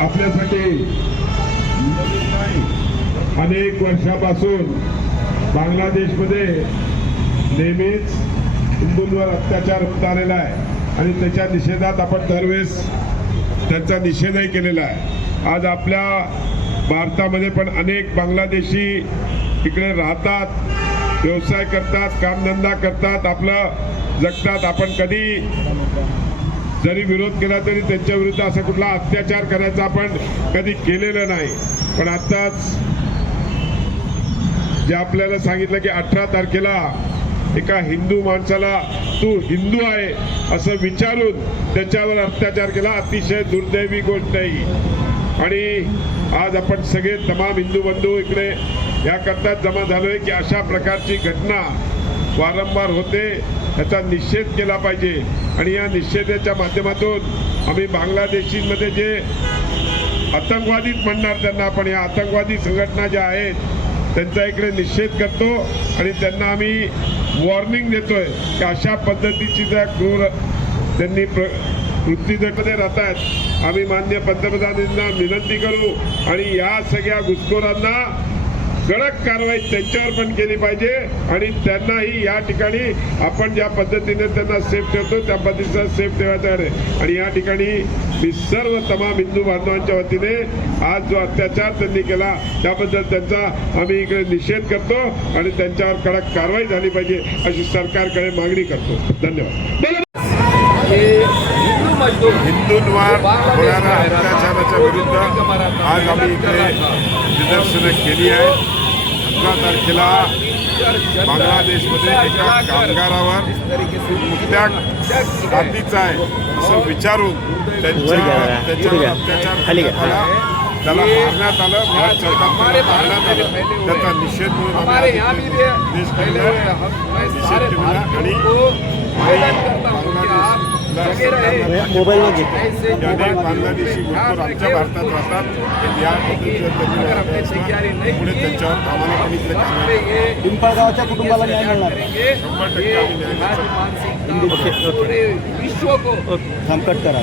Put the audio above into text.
आपल्यासाठी अनेक वर्षापासून बांगलादेशमध्ये नेहमीच हिंदूंवर अत्याचार होत आलेला आहे. आणि त्याच्या निषेधात आपण दरवेळेस त्यांचा निषेधही केलेला आहे. आज आपल्या भारतामध्ये पण अनेक बांगलादेशी इकडे राहतात. व्यवसाय करतात कामधंदा करतात आपलं जगतात. आपण कधी जरी विरोध केला तरी त्यांच्या विरुद्ध असा कुठला अत्याचार करायचा आपण कधी केलेलं नाही. पण आताच जे आपल्याला सांगितलं की अठरा तारखेला एका हिंदू माणसाला तू हिंदू आहे असं विचारून त्याच्यावर अत्याचार केला अतिशय दुर्दैवी गोष्ट आहे आणि आज आपण सगळे तमाम हिंदू बंधू इकडे याकरता जमा झालोय की अशा प्रकारची घटना वारंवार होते याचा निषेध केला पाहिजे. आणि या निषेधाच्या माध्यमातून आम्ही बांगलादेशीमध्ये जे आतंकवादीच म्हणणार त्यांना आपण या आतंकवादी संघटना ज्या आहेत त्यांचा इकडे निषेध करतो आणि त्यांना आम्ही वॉर्निंग देतोय की अशा पद्धतीची ज्या क्रूर त्यांनी प्र वृत्तीमध्ये राहत आहेत आम्ही मान्य पंतप्रधानांना विनंती करू आणि या सगळ्या घुसखोरांना कडक कारवाई त्यांच्यावर पण केली पाहिजे आणि त्यांनाही या ठिकाणी आपण ज्या पद्धतीने त्यांना सेफ ठेवतो त्या पद्धतीचा सेफ ठेवायचा आहे. आणि या ठिकाणी मी सर्व तमाम हिंदू बांधवांच्या वतीने आज जो अत्याचार त्यांनी केला त्याबद्दल त्यांचा आम्ही इकडे निषेध करतो आणि त्यांच्यावर कडक कारवाई झाली पाहिजे अशी सरकारकडे मागणी करतो. धन्यवाद. हिंदूंवर होणाऱ्या। अत्याचाराच्या विरुद्ध आज आम्ही इकडे निदर्शनं केली आहेत. अठरा तारखेला बांगलादेशमध्ये एका कामगारावर त्या जातीचा आहे. असं विचारून त्यांच्या त्याच्यावर अत्याचार करण्यात आला त्याला मारण्यात आलं. भारत सरकारकडून मारण्यात आलं. त्याचा निषेध म्हणून आम्ही हमारे आज यहाँ लगे रहे मोबाईल मध्ये ऐसे अनेक युवा बांगलादेशी ध्यान घुसखोर आमच्या रखें, भारतात राहतात या पद्धतीचं पुढे त्यांच्यावर आम्हाला पण इथले वक्त कारवाई पे ये पिंपळगावच्या कुटुंबाला न्याय मिळणार. शंभर टक्के आम्ही न्याय विश्व थांबकट करा